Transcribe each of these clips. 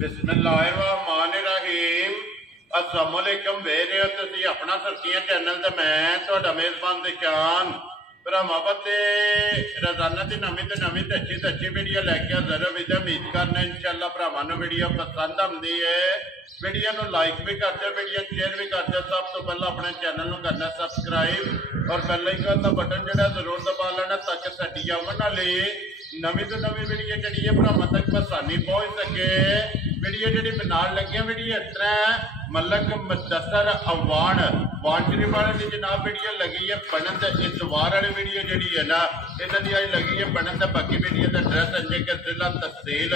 बिस्मिल्लाहिर्रहमानिर्रहीम। अस्सलामुअलैकुम वेरे हो तुसी अपना सरकियां चैनल ते मैं तुहाडा मेज़बान दिशान भरावां ते रोजाना दी नवीं ते अच्छी वीडियो लैके हाज़र हो। उम्मीद करना इंशाअल्लाह भरावां नूं वीडियो पसंद आउंदी है। वीडियो नूं लाइक भी कर दो, वीडियो शेयर भी कर दो। सब तो पहले अपने चैनल नूं करना सबसक्राइब और बेल आइकन का बटन जिहड़ा जरूर दबा लेना ताकि साडी आउण वाली नवीं तो नवीं वीडियो जी है भरावां तक आसानी पहुँच सके। वीडियो जी बनाने लगे वीडियो इस तरह मलक मुदस्सर अवान वानशरी वाले की जनाब वीडियो लगी है बनन। इतवार वाली वीडियो जी है ना इन्हों की अज लगी है बनन। बाकी वीडियो का एड्रैस अंजे के जिला तहसील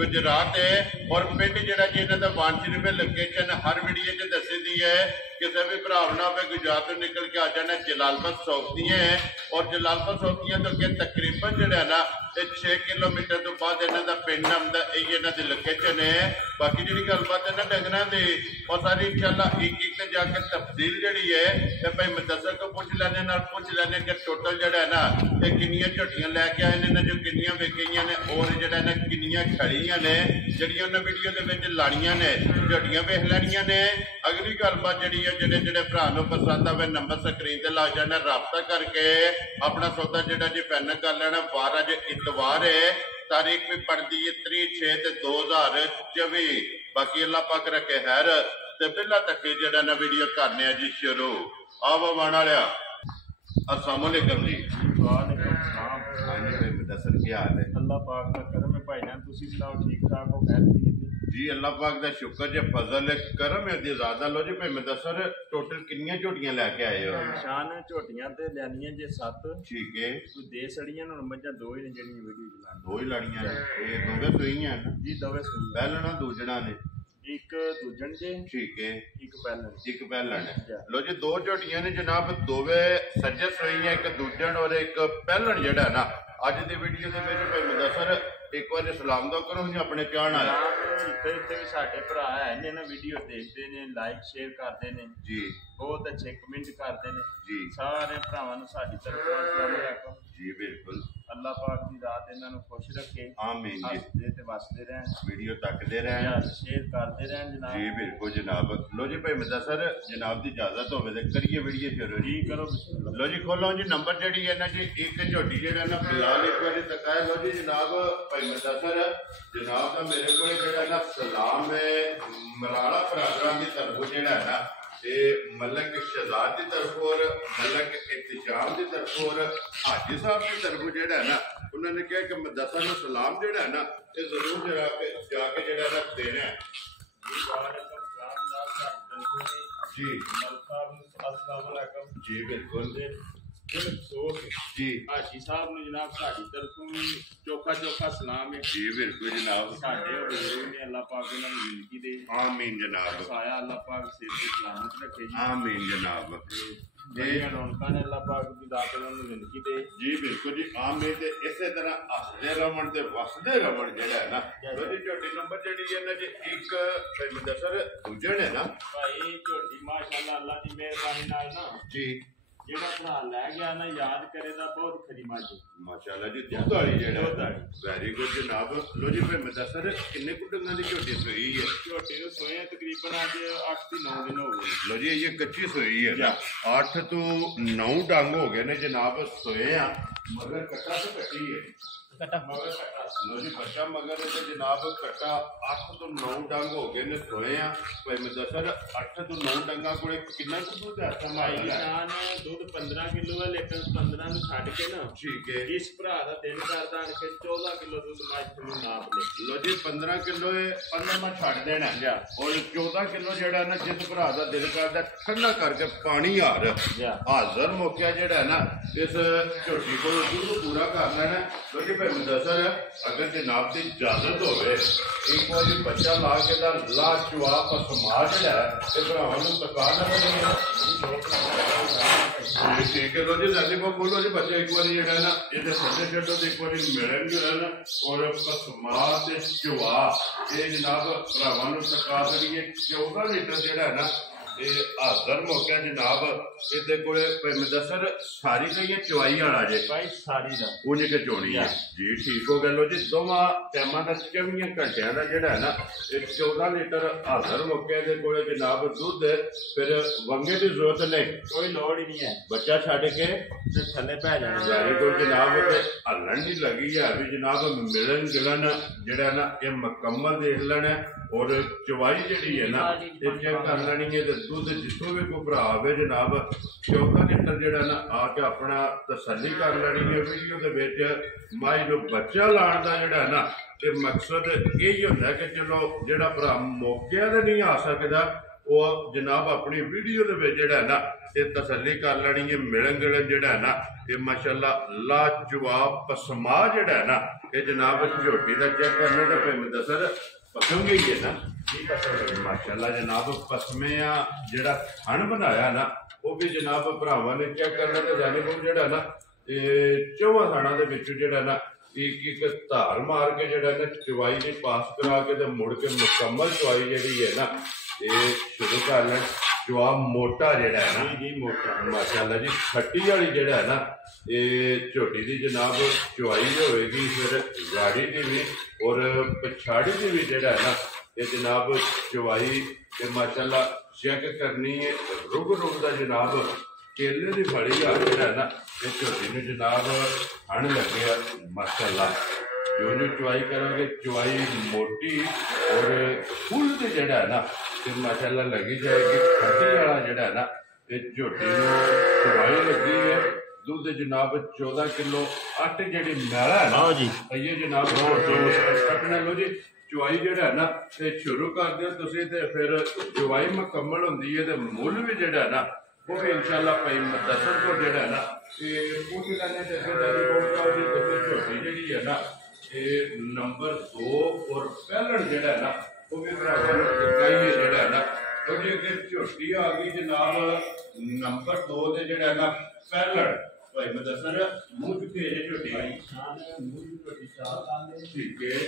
गुजरात है और पिंड जोड़ा जी इन्हों का वानशरी में लोकेशन हर वीडियो च दसी दी है। किसी भी भरा ना हो गुजरात तो निकल के आ जाना जलालपुर सौखतियां है और जलालपुर सौखतियां तो अगे तकरीबन जोड़ा ना 6 किलोमीटर तो बाद इन्हों का पिंड आंदा इन्हों की लोकेशन है। बाकी जी गलबात है ना डंगरां की और सारी इंशाअल्लाह एक जाके तफसील जी है तो भाई मुदस्सर को पूछ लैने कि टोटल जोड़ा है ना ये किनियां झोटियां लैके आए ने जो किनियां विकियां ने और जोड़ा ना किनियां खड़ियां ने जिहड़ियां उन्होंने वीडियो के विच लाणियां ने झोटियां वेख लैणियां ने। अगली गलबात जी है जिहड़े भरा नूं पसंद आवे नंबर स्क्रीन ते ला जाना राबता करके अपना सौदा जोड़ा जी फाइनल कर लेना। 12 अज इतवार है तारीख भी पड़ती है 3/6/2024। बाकी अल्लाह पाक रखे खैर ते पहला तक जेड़ा ना वीडियो करने जी शुरू आओ वाण वालिया। अस्सलाम वालेकुम जी। वालेकुम सलाम। हाँ जी भाई मुदस्सर क्या हाल है? अल्लाह पाक का करम है भाईजान, तुसी सुनाओ ठीक ठाक हो? खैर जी अल्लाह पाक दा शुक्र जे फजल है करम है दी ज़्यादा। लो जी भाई मुदस्सर टोटल कितनी झोटियां लेके आए हो? निशान झोटियां ते लैनियां जे 7। ठीक है कोई दे सड़ियां हुण मज्जां 2 ही ने जेहड़ियां वीडियो चलाने। 2 ही लाड़ियां ने ये दोवे सुईयां हैं जी दोवे सुई पहलना दूजड़ा ने एक दूजन जे ठीक है एक पहलन पहलन है। लो जी 2 झोटियां ने जनाब दोवे सज्जे सुईयां एक दूजन और एक पहलन जेड़ा ना अज दी वीडियो दे विच भाई मुदस्सर एक बार सलाम दो करो जी अपने चाहण वाले इत्थे भी साडे भरा है ने ना वीडियो देखते ने लाइक शेयर करते ने जी बहुत अच्छे कमेंट करते ने जी सारे भरावां नूं साडी तरफों अस्सलाम वालेकुम जी बिल्कुल। अल्लाह पाक दी रात इन्हां नूं खुश रखे आमीन जी हसदे ते वसदे रहन वीडियो तकते रहन शेयर करते रहन जनाब जी बिल्कुल जनाब। लो जी भाई मुदस्सर जनाब की इजाजत हो करिए वीडियो शुरू जी करो बिस्मिल्लाह। लो जी खोलो जी नंबर जी है ना जी एक झोटी जो ना फिलहाल एक बार तकाए। लो जी जनाब भाई मुदस्सर जनाब का मेरे को ना सलाम है मलाला बरादरां की तरफों जो है ना ये मलक शहजाद की तरफ और मलक इत्तिशाम की तरफ और हाजी साहब की तरफ जो है ना उन्होंने कहा कि मुदस्सर को सलाम जो है ना ये जरूर जाके जो है ना देना है जी जी बिल्कुल जी हाजी साहब ने जनाब साडी तरफों चोखा सलाम है जी बिल्कुल जनाब। साडे बुजुर्ग ने अल्लाह पाक इन्हां नूं जिंदगी दे आमीन जनाब साया अल्लाह पाक सिर ते सलामत रखे जी आमीन जनाब। बड़ियां रौनकां ने अल्लाह पाक दी दात इन्हां नूं जिंदगी दे जी बिल्कुल जी आमीन ते इसे तरह हसदे रवण ते वसदे रवण जेड़ा है ना जी झोटी नंबर जेड़ी है ना जी एक भाई मुदस्सर दूजन है ना भाई झोटी माशाअल्लाह अल्लाह दी मेहरबानी नाल ना जी जेड़ा भरा लै गया ना याद करे दा बहुत खरी मज माशाअल्लाह जी दुध वाली जेड़ा वेरी गुड जनाब। लो जी भाई मुदस्सर किन्ने कुछ डंगां दी झोटी सोई है? झोटी नूं सोए तकरीबन अज 8 से 9 दिन हो गए। लो जी ये कच्ची सोई है ना 8 तो 9 डंग हो गए ने जनाब सोए हैं मगर कट्टा तो कट्टी है मगर कट्टा। लो जी बच्चा मगर तो जनाब कट्टा 8 तो 9 डंग हो गए ने सोए हैं भाई मुदस्सर 8 तो 9 डंगा कोले कितना दूध है भाई जान दूध 15 किलो है लेकिन 15 ਨੂੰ ਛੱਡ ਕੇ ना ठीक है इस भरा दा दिल करदा कि 14 किलो दूध मज ਨੂੰ नाप ले। लो जी 15 किलो 15 मैं छड़ देना और 14 किलो जेड़ा ना जिस भरा दा दिल करदा ठंडा करके पानी हाजर मौका जेड़ा ना इस झोटी को दूध पूरा कर लेना। लो जी भाई मुदस्सर अगर जनाब की इजाजत हो एक बार बच्चा ला के ला चुआ पसमा जड़ा भरावां नूं तका ना ठीक है। लो जी दादी को बोलो जी बच्चे एक बार जो ना ये सज्जे छो तो एक बार मिलन जो है ना और पसमा चुआ ये जनाब भरावां नूं तका करिए 14 लीटर जो है ना ਇਹ ਹਾਜ਼ਰ ਮੌਕਿਆ ਜਨਾਬ ਇਹਦੇ ਕੋਲੇ ਮੁਦੱਸਰ ਸਾਰੀ ਕਹੀਏ ਚਵਾਈ ਵਾਲਾ ਜੇ ਭਾਈ ਸਾਰੀ ਦਾ ਕੁਝ ਕੇ ਚੋਣੀ ਹੈ ਜੀ ਠੀਕ ਹੋ ਗਿਆ ਜੀ ਦੋਵਾਂ ਟਾਈਮਾਂ ਦਾ 24 ਘੰਟਿਆਂ ਦਾ ਜਿਹੜਾ ਹੈ ਨਾ ਇਹ 14 ਲੀਟਰ ਹਾਜ਼ਰ ਮੌਕਿਆ ਦੇ ਕੋਲੇ ਜਨਾਬ ਦੁੱਧ ਫਿਰ ਵੰਗੇ ਦੀ ਜ਼ਰੂਰਤ ਨਹੀਂ ਕੋਈ ਲੋੜ ਹੀ ਨਹੀਂ ਹੈ ਬੱਚਾ ਛੱਡ ਕੇ ਤੇ ਥੱਲੇ ਪੈ ਜਾਣਾ ਵੈਰੀ ਗੁੱਡ ਜਨਾਬ ਤੇ ਹੱਲਣ ਦੀ ਲੱਗੀ ਹੈ ਵੀ ਜਨਾਬ ਮਿਲਣ ਗਿਲਣ ਜਿਹੜਾ ਨਾ ਇਹ ਮੁਕੰਮਲ ਦੇਖ ਲੈਣਾ ਔਰ ਚਵਾਈ ਜਿਹੜੀ ਹੈ ਨਾ ਇਹ ਚੈੱਕ ਕਰ ਲੈਣੀ ਹੈ ਤੇ ਦੁੱਧ ਜਿੱਥੋਂ ਵੀ ਕੋਈ ਭਰਾ ਆਵੇ ਜਨਾਬ 14 ਲੀਟਰ ਜਿਹੜਾ ਨਾ ਆ ਕੇ ਆਪਣਾ ਤਸੱਲੀ ਕਰ ਲੈਣੀ ਹੈ ਵੀਡੀਓ ਦੇ ਵਿੱਚ ਮਾਈ ਨੂੰ ਬੱਚਾ ਲਾਉਣ ਦਾ ਜਿਹੜਾ ਹੈ ਨਾ ਇਹ ਮਕਸਦ ਇਹ ਹੀ ਹੁੰਦਾ ਕਿ ਚਲੋ ਜਿਹੜਾ ਭਰਾ ਮੌਕਿਆਂ ਤੇ ਨਹੀਂ ਆ ਸਕਦਾ ਉਹ ਜਨਾਬ ਆਪਣੀ ਵੀਡੀਓ ਦੇ ਵਿੱਚ ਜਿਹੜਾ ਨਾ ਇਹ ਤਸੱਲੀ ਕਰ ਲੈਣੀ ਹੈ ਮਿਲਣ ਗਿਲਣ ਜਿਹੜਾ ਹੈ ਨਾ ਇਹ ਮਾਸ਼ਾਅੱਲਾ ਲਾਜਵਾਬ ਪਸਮਾ ਜਿਹੜਾ ਹੈ ਨਾ ਇਹ ਜਨਾਬ ਝੋਟੀ ਦਾ ਚੈੱਕ ਕਰਨੇ ਦਾ ਫਿਰ ਮੁਦੱਸਰ ਪਸੰਦ ਹੀ ਹੈ ਨਾ ਮਾਸ਼ਾਅੱਲਾ ਜਨਾਬ ਪਸਮੇ ਆ ਜਿਹੜਾ ਥਣ ਬਣਾਇਆ ਨਾ ਉਹ ਵੀ ਜਨਾਬ ਭਰਾਵਾਂ ਨੇ ਚੈੱਕ ਕਰਨਾ ਤੇ ਜਾਣੇ ਕੋਲ ਜਿਹੜਾ ਨਾ ਇਹ ਚੌਵਾਂ ਥਾਣਾ ਦੇ ਵਿੱਚ ਜਿਹੜਾ ਨਾ ਇੱਕ ਧਾਰ ਮਾਰ ਕੇ ਜਿਹੜਾ ਨਾ ਚਵਾਈ ਦੀ ਪਾਸ ਕਰਾ ਕੇ ਤੇ ਮੁੜ ਕੇ ਮੁਕੰਮਲ ਚਵਾਈ ਜਿਹੜੀ ਹੈ ਨਾ ਇਹ ਸ਼ੁਰੂ ਕਰ ਲੈਣ ਜਵਾਬ ਮੋਟਾ ਜਿਹੜਾ ਹੈ ਨਾ ਜੀ ਮੋਟਾ ਮਾਸ਼ਾਅੱਲਾ ਜੀ ਖੱਟੀ ਵਾਲੀ ਜਿਹੜਾ ਹੈ ਨਾ ਇਹ ਝੋਟੀ ਦੀ ਜਨਾਬ ਚਵਾਈ ਹੋਵੇਗੀ ਫਿਰ ਗਾੜੀ ਦੀ ਵੀ ਔਰ ਪਛਾੜੀ ਦੀ ਵੀ ਜਿਹੜਾ ਹੈ ਨਾ ਇਹ ਜਨਾਬ ਚਵਾਈ ਤੇ ਮਾਸ਼ਾਅੱਲਾ ਚੈੱਕ ਕਰਨੀ ਹੈ ਰੁਗ ਦਾ ਜਨਾਬ ਕੇਲੇ ਦੀ ਫੜੀ ਆ ਜਿਹੜਾ ਨਾ ਇਹ ਝੋਟੀ ਨੂੰ ਜਨਾਬ ਹਣ ਲੱਗਿਆ ਮਾਸ਼ਾਅੱਲਾ ਜੋ ਚਵਾਈ ਕਰਾਂਗੇ ਚਵਾਈ ਮੋਟੀ ਔਰ ਫੁੱਲ ਤੇ ਜਿਹੜਾ ਹੈ ਨਾ ਤੇ ਮਾਸ਼ਾਅੱਲਾ ਲੱਗੀ ਜਾਏਗੀ ਖੱਟੀ ਵਾਲਾ ਜਿਹੜਾ ਹੈ ਨਾ ਇਹ ਝੋਟੀ ਨੂੰ ਚਵਾਈ ਲੱਗੀ ਹੈ ਦੁੱਧ ਜਨਾਬ 14 ਕਿਲੋ 8 ਜਿਹੜੀ ਮੈਲਾ ਹੈ ਨਾ ਜੀ ਇਹ ਜਨਾਬ ਕੱਟਣਾ ਲੋ ਜੀ ਚਵਾਈ ਜਿਹੜਾ ਹੈ ਨਾ ਤੇ ਸ਼ੁਰੂ ਕਰ ਦਿਓ ਤੁਸੀਂ ਤੇ ਫਿਰ ਚਵਾਈ ਮੁਕੰਮਲ ਹੁੰਦੀ ਹੈ ਤੇ ਮੁੱਲ ਵੀ ਜਿਹੜਾ ਹੈ ਨਾ ਉਹ ਵੀ ਇਨਸ਼ਾਅੱਲਾ ਭਾਈ ਮੁਦੱਸਰ ਕੋਲ ਜਿਹੜਾ ਹੈ ਨਾ ਇਹ ਪੁੱਛ ਲੈਣੇ ਤੇ ਝੋਟੀ ਜਿਹੜੀ ਹੈ ਨਾ ਇਹ ਨੰਬਰ 2 ਔਰ ਪਹਿਲਣ ਜਿਹੜਾ ਹੈ ਨਾ ਉਹ ਵੀ ਭਰਾਵਾਂ ਨੂੰ ਕਹੀਏ ਜਿਹੜਾ ਹੈ ਨਾ ਉਹਦੀ ਅੱਗੇ ਝੋਟੀ ਆ ਗਈ ਜਨਾਬ ਨੰਬਰ 2 ਤੇ ਜਿਹੜਾ ਹੈ ਨਾ ਪਹਿਲਣ ਭਾਈ ਮੁਦੱਸਰ ਮੂੰਹ ਚੁੱਕੇ ਜੇ ਝੋਟੀ ਆਈ ਮੂੰਹ ਝੋਟੀ ਚਾਹ ਆਂਦੇ ਠੀਕ ਹੈ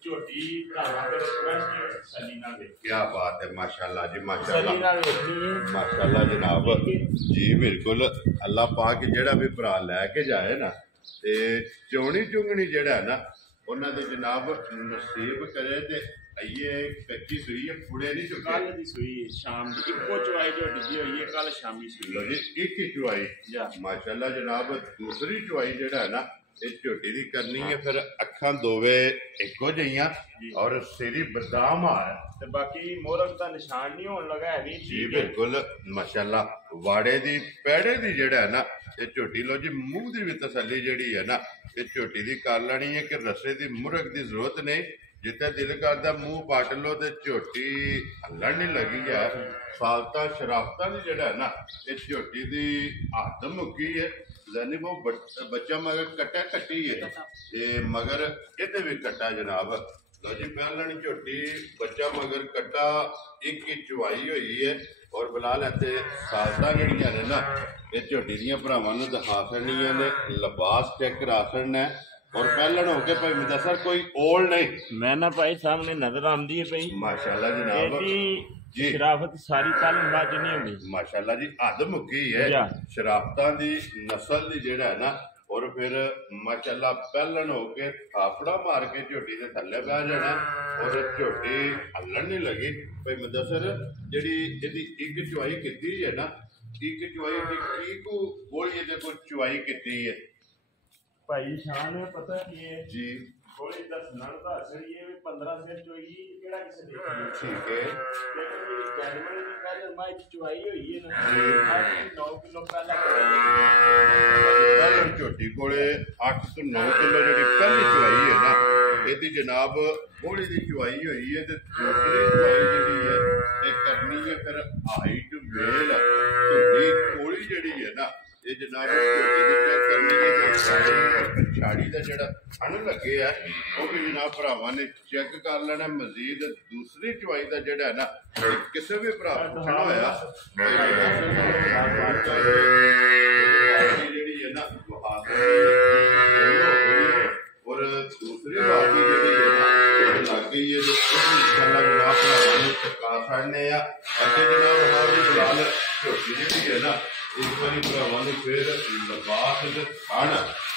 ਝੋਟੀ ਭਰਾਵਾਂ ਦੇ ਰਿਕਵੈਸਟ ਸਲੀ ਨਾਲ ਵੇਖ ਕੀ ਬਾਤ ਹੈ ਮਾਸ਼ਾਅੱਲਾ ਜੀ ਮਾਸ਼ਾਅੱਲਾ ਸਲੀ ਨਾਲ ਵੇਖੀ ਮਾਸ਼ਾਅੱਲਾ ਜਨਾਬ ਜੀ ਬਿਲਕੁਲ ਅੱਲਾ ਪਾਕ ਜਿਹੜਾ ਵੀ ਭਰਾ ਲੈ ਕੇ ਜਾਏ ਨਾ ਤੇ ਚੋਣੀ ਚੁੰਗਣੀ ਜਿਹੜਾ ਹੈ ਨਾ ਉਹਨਾਂ ਦੇ ਜਨਾਬ ਨਸੀਬ ਕਰੇ ਤੇ ਆਈਏ ਕੱਚੀ ਸੂਈ ਹੈ ਪੁੜੇ ਨਹੀਂ ਚੁੱਕੇ ਕੱਲ ਦੀ ਸੂਈ ਸ਼ਾਮ ਦੀ ਇੱਕੋ ਚਵਾਈ ਝੋਟੀ ਦੀ ਹੋਈ ਹੈ ਕੱਲ ਸ਼ਾਮੀ ਸੂਈ ਲੋ ਜੀ ਇੱਕ ਹੀ ਚੁਆਈ ਮਾਸ਼ਾਅੱਲਾ ਜਨਾਬ ਦੂਸਰੀ ਚੁਆਈ ਜਿਹੜਾ ਹੈ ਨਾ ਇਹ ਝੋਟੀ ਦੀ ਕਰਨੀ ਹੈ ਫਿਰ ਅੱਖਾਂ ਦੋਵੇਂ ਇੱਕੋ ਜਿਹੀਆਂ ਔਰ ਸਿਰੀ ਬਦਾਮ ਆ ਤੇ ਬਾਕੀ ਮੋਹਰਕ ਦਾ ਨਿਸ਼ਾਨ ਨਹੀਂ ਹੋਣ ਲੱਗਾ ਹੈ ਵੀ ਜੀ ਬਿਲਕੁਲ ਮਾਸ਼ਾਅੱਲਾ ਵਾੜੇ ਦੀ ਪੈੜੇ ਦੀ ਜਿਹੜਾ ਹੈ ਨਾ ਇਹ ਝੋਟੀ ਲੋ ਜੀ ਮੂੰਹ ਦੀ ਵੀ ਤਸੱਲੀ ਜਿਹੜੀ ਹੈ ਨਾ ਇਹ ਝੋਟੀ ਦੀ ਕਰ ਲੈਣੀ ਹੈ ਕਿ ਰਸੇ ਦੀ ਮੁਰਗ ਦੀ ਜ਼ਰੂਰਤ ਨਹੀਂ ਜਿੱਥੇ ਦਿਲ ਕਰਦਾ ਮੂੰਹ ਪੱਟ ਲੋ ਤੇ ਝੋਟੀ ਹੱਲਣ ਨਹੀਂ ਲੱਗੀ ਹੈ ਸਾਲਤਾ ਸ਼ਰਾਫਤਾਂ ਦੀ ਜਿਹੜਾ ਹੈ ਨਾ ਇਹ ਝੋਟੀ ਦੀ ਹੱਦ ਮੁੱਕੀ ਹੈ ਜਾਨੀ ਉਹ ਬੱਚਾ ਮਗਰ ਕੱਟਾ ਕੱਟੀ ਹੈ ਤੇ ਮਗਰ ਇਹਦੇ ਵੀ ਕੱਟਾ ਜਨਾਬ ਲੋ ਜੀ ਪਹਿਲਣ ਝੋਟੀ ਬੱਚਾ ਮਗਰ ਕੱਟਾ ਇੱਕ ਹੀ ਚੁਆਈ ਹੋਈ ਹੈ ਔਰ ਬਲਾਲ ਇੱਥੇ ਸਾਲਤਾਂ ਜਿਹੜੀਆਂ ਨੇ ਨਾ ਇਹ ਝੋਟੀ ਦੀਆਂ ਭਰਾਵਾਂ ਨੂੰ ਦਿਖਾ ਸਕਣੀਆਂ ਨੇ ਲਿਬਾਸ ਚੈੱਕ ਕਰਾ ਸਕਣਾ ਹੈ ਔਰ ਪਹਿਲਣ ਹੋ ਕੇ ਭਾਈ ਮੁਦੱਸਰ ਕੋਈ ਓਲ ਨਹੀਂ ਮੈਂ ਨਾ ਭਾਈ ਸਾਹਮਣੇ ਨਜ਼ਰ ਆਉਂਦੀ ਹੈ ਭਾਈ ਮਾਸ਼ਾਅੱਲਾ ਜਨਾਬ ਜੀ ਸ਼ਰਾਫਤ ਸਾਰੀ ਕੱਲ ਮੱਝ ਨਹੀਂ ਹੁੰਦੀ ਮਾਸ਼ਾਅੱਲਾ ਜੀ ਹੱਦ ਮੁੱਕੀ ਹੈ ਸ਼ਰਾਫਤਾਂ ਦੀ ਨਸਲ ਦੀ ਜਿਹੜਾ ਹੈ ਨਾ ਔਰ ਫਿਰ ਮਾਸ਼ਾਅੱਲਾ ਪਹਿਲਣ ਹੋ ਕੇ ਥਾਪੜਾ ਮਾਰ ਕੇ ਝੋਟੀ ਦੇ ਥੱਲੇ ਬਹਿ ਜਾਣਾ ਔਰ ਝੋਟੀ ਹੱਲਣ ਨਹੀਂ ਲੱਗੀ ਭਾਈ ਮੁਦੱਸਰ ਜਿਹੜੀ ਇਹਦੀ ਇੱਕ ਚੁਆਈ ਕੀਤੀ ਹੈ ਨਾ ਇੱਕ ਚੁਆਈ ਦੀ ਕੀ ਕੋ ਗੋਲੀ ਦੇ ਕੋ ਚੁਆਈ ਕੀਤੀ ਹੈ ਭਾਈ ਸ਼ਾਨ ਪਤਾ ਕੀ ਹੈ ਜੀ ਗੋਲੀ ਦੱਸਣਾ ਤਾਂ ਅਸਲੀ ਇਹ 15 ਸਿਰ ਚੋਈ ਕਿਹੜਾ ਕਿਸੇ ਦੇ ਠੀਕ ਹੈ ਕੈਡਮਲ ਦੀ ਕੱਲ ਮਾਈ ਚੁਆਈ ਹੋਈ ਹੈ ਨਾ ਜੀ 9 ਕਿਲੋ ਪਹਿਲਾਂ ਪਹਿਲਾਂ ਝੋਟੀ ਕੋਲੇ 8 ਤੋਂ 9 ਕਿਲੋ ਜਿਹੜੀ ਪਹਿਲੀ ਚੁਆਈ ਹੈ ਨਾ ਇਹਦੀ ਜਨਾਬ ਗੋਲੀ ਦੀ ਚੁਆਈ ਹੋਈ ਹੈ ਤੇ ਦੂਸਰੀ ਚੁਆਈ ਜਿਹੜੀ ਹੈ ਇਹ ਕਰਨੀ ਹੈ ਫਿਰ ਹਾਈਟ ਵੇਲ ਝੋਟੀ ਕੋਲੀ ਜਿਹੜੀ ਹੈ ਨਾ ਇਹ ਜਨਾਬ ਝੋਟੀ ਦੀ ਚੈੱਕ ਕਰਨੀ ਹੈ ਛਾੜੀ ਦਾ ਜਿਹੜਾ ਥਣ ਲੱਗੇ ਆ ਉਹ ਵੀ ਜਨਾਬ ਭਰਾਵਾਂ ਨੇ ਚੈੱਕ ਕਰ ਲੈਣਾ ਮਜ਼ੀਦ ਦੂਸਰੀ ਚੁਆਈ ਦਾ ਜਿਹੜਾ ਨਾ ਕਿਸੇ ਵੀ ਭਰਾ ਪੁੱਛਣਾ ਹੋਇਆ ਜਿਹੜੀ ਹੈ ਨਾ ਔਰ ਦੂਸਰੀ ਬਾਤ ਜਿਹੜੀ ਹੈ ਨਾ ਲੱਗ ਗਈ ਹੈ इंशाअल्लाह जनाब भरावां नूं चका छड्डने आ अगे जनाब हमारी लाल झोटी जिहड़ी है ना एक बारी भरावां नूं फिर लबास ते खाण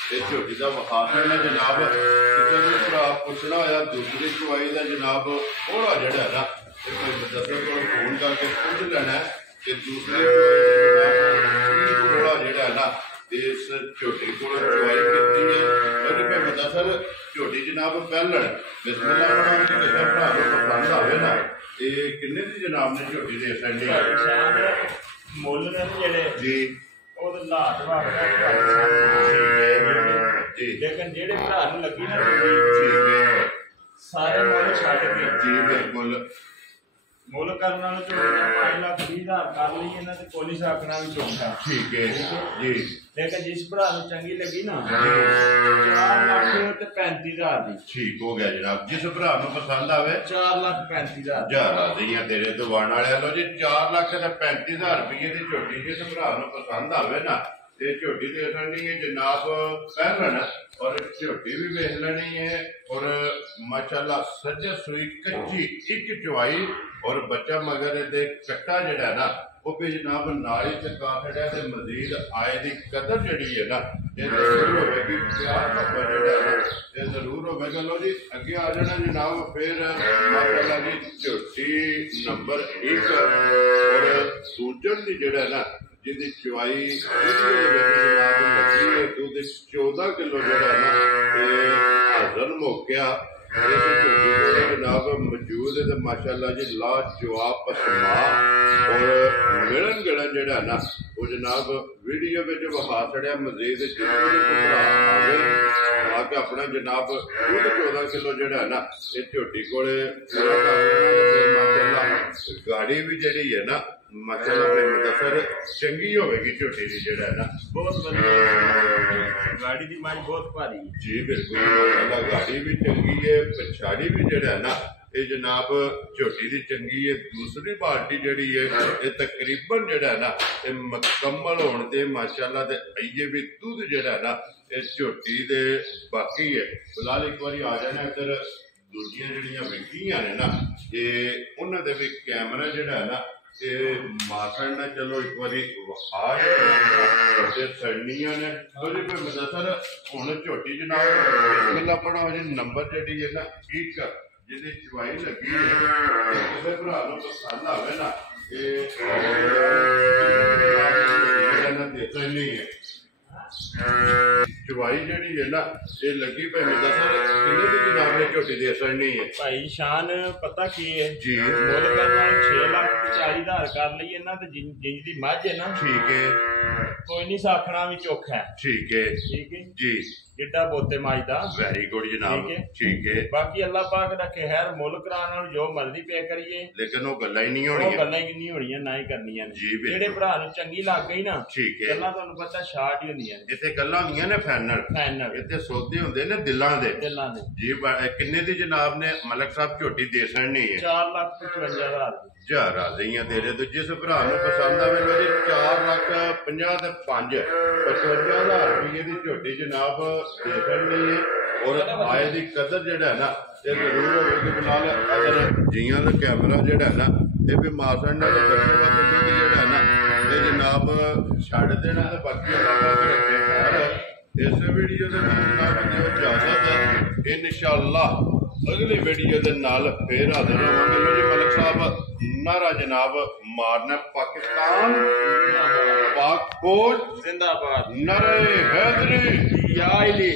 ते झोटी दा विखा छड्डने जनाब किते भी भरा पुछना होया दूसरी चवाई दा जनाब थोड़ा जिहड़ा है ना ते कोई मुदस्सिर कोल फोन करके पुछ लेना कि दूसरी चवाई थोड़ा जिहड़ा है ना इस झोटी को चवाई की है मुदस्सिर झोटी जनाब पहलण बिस्मिल्लाह पढ़ा के किसी भरा को पसंद आवे ना ये किन्ने दी जनाब ने झोटी दे सकदी मुੱਲ ने जेड़े जी ਉਹ ਤਾਂ ਲਾਟ ਵਾਗਦਾ जी लेकिन जेड़े भरा ਨੂੰ ਲੱਗੀ ना ठीक है ਸਾਰੇ ਮੁੱਲ ਛੱਡ ਕੇ जी बिल्कुल ਮੁੱਲ ਕਰਨ ਨਾਲ ਝੋਟੀਆਂ 5,20,000 ਕਰ ਲਈ ਇਹਨਾਂ ਤੇ ਕੋਲੀ ਸਾਕਣਾ ਵੀ ਚੋਂਦਾ ठीक है जी लेकिन जिस भरा ਨੂੰ ਚੰਗੀ ਲੱਗੀ ना 4 ਲੱਖ ਤੇ 35,000 ਦੀ ठीक हो गया जनाब जिस भरा ਨੂੰ पसंद आवे 4,35,000 हज़ार ਦੀਆਂ ਤੇਰੇ ਦੁਕਾਨ ਵਾਲਿਆਂ ਲੋ ਜੀ 4,35,000 ਰੁਪਏ ਦੀ ਝੋਟੀ ਜਿਸ ਭਰਾ ਨੂੰ ਪਸੰਦ ਆਵੇ ਨਾ ਤੇ ਝੋਟੀ ਦੇ ਸਕਣੀ ਹੈ ਜਨਾਬ ਪਹਿਲਣ और झोटी भी वेख लेनी है और माशाल्लाह सज्जा सुई कच्ची एक चवाई और बच्चा मगर दे कट्टा जड़ा है ना वो भी जनाब नाली से काटड़ा ते मजीद आए दी कदर जड़ी है ना ये जरूर होगी प्यार का जड़ा है ये जरूर होगा लो जी अगे आ जाना जनाब फिर माशाल्लाह जी झोटी नंबर 1 और सूजन दी जड़ा है ना जिंदी चवाई जनाब लगी है दूध 14 किलो जड़ा है ना हाजर मोकिया इस झोटी को जनाब मौजूद है माशाल्लाह जी लाजवाब पसमा और मिलन गिलन जड़ा है ना वो जनाब वीडियो में विखा छड़िया मजीद आके अपना जनाब दूध 14 किलो जड़ा है ना इस झोटी को माशाल्लाह गाड़ी भी जड़ी है ना माशाल्लाह पे मुदस्सिर चंगी होगी झोटी की जड़ा है ना बहुत बढ़िया गाड़ी दी मारी बहुत भारी जी बिल्कुल माशाल्लाह गाड़ी भी चंगी है पछाड़ी भी जड़ा है ना ये जनाब झोटी दी चंगी है दूसरी बाल्टी जड़ी है ये तकरीबन जड़ा है ना ये मुकम्मल होने ते माशाल्लाह ते आइए भी दूध जड़ा है ना इस झोटी दे बाकी है फिलहाल एक बार आ जाना इधर दूजियां जड़ियां विकियां ने ना ये उन्हां दे भी कैमरा जड़ा है ना माखण ने चलो एक बार विखा सड़निया ने मुदस्सिर हुण झोटी जनाब बिस्मिल्लाह पढ़ो जी नंबर जी है ना 1 जिहदी चवाई लगी है किसी भरा नूं पसंद आवे ना देता नहीं है चवाई जड़ी है ना ये लगी पे मुदस्सिर किन्ने दी जनाब ने झोटी दे सकनी है भाई शान पता की है जी मुੱਲ करना 6,40,000 कर ਲਈ ਇਹਨਾਂ ਤੇ ਜਿੰਜ ਦੀ ਮੱਝ ਹੈ ਨਾ ठीक है ਕੋਈ ਨਹੀਂ ਸਾਖਣਾ ਵੀ ਚੋਖਾ ਹੈ ठीक है ਠੀਕ ਹੈ जी ਜਿੱਡਾ ਬੋਤੇ ਮਾਈ ਦਾ वेरी गुड जनाब ठीक है। ठीक है ਬਾਕੀ ਅੱਲਾਹ ਪਾਕ ਦਾ ਖੈਰ ਮੁੱਲ ਕਰਾਉਣ ਨਾਲ ਜੋ ਮਰਜ਼ੀ ਪੇ ਕਰੀਏ लेकिन वो गल्लां ही नहीं ਉਹ होनी ਗੱਲਾਂ ਹੀ ਨਹੀਂ ਹੋਣੀਆਂ ਨਾ ਹੀ ਕਰਨੀਆਂ ਨੇ जी बिल्कुल ਜਿਹੜੇ ਭਰਾ ਨੂੰ ਚੰਗੀ ਲੱਗ ਗਈ ਨਾ ठीक है ਗੱਲਾਂ ਤੁਹਾਨੂੰ ਪਤਾ ਸ਼ਾਰਟ ਹੀ ਹੁੰਦੀਆਂ ਨੇ इत्थे गल्लां होंदियां ने फाइनल ਫਾਈਨਲ इत्थे सौदे होंदे ने दिलां दे ਦਿਲਾਂ ਦੇ जी किन्ने दी जनाब ने मलक साहब झोटी दे सकनी है 4,55,000 ਦੀ हज़ार आ गई तेरे तो जिस भरा नूं पसंद आवे लो जी 4,50,000 ते 55,000 रुपये की झोटी जनाब दे सकनी है और आए की कदर जड़ा है ना ये जरूर होगी फिलहाल अगर जियां का कैमरा जड़ा है ना ये भी मारसन जड़ा है ना ये जनाब छड़ देना तो बाकी रखे खैर इस वीडियो के जनाब इजाजत इंशाअल्लाह अगली वीडियो के नाल फिर हाजिर होवांगे लो जी मलिक साहब नारा जनाब मारना पाकिस्तान पाक फौज जिंदाबाद नारे हैदरी या इली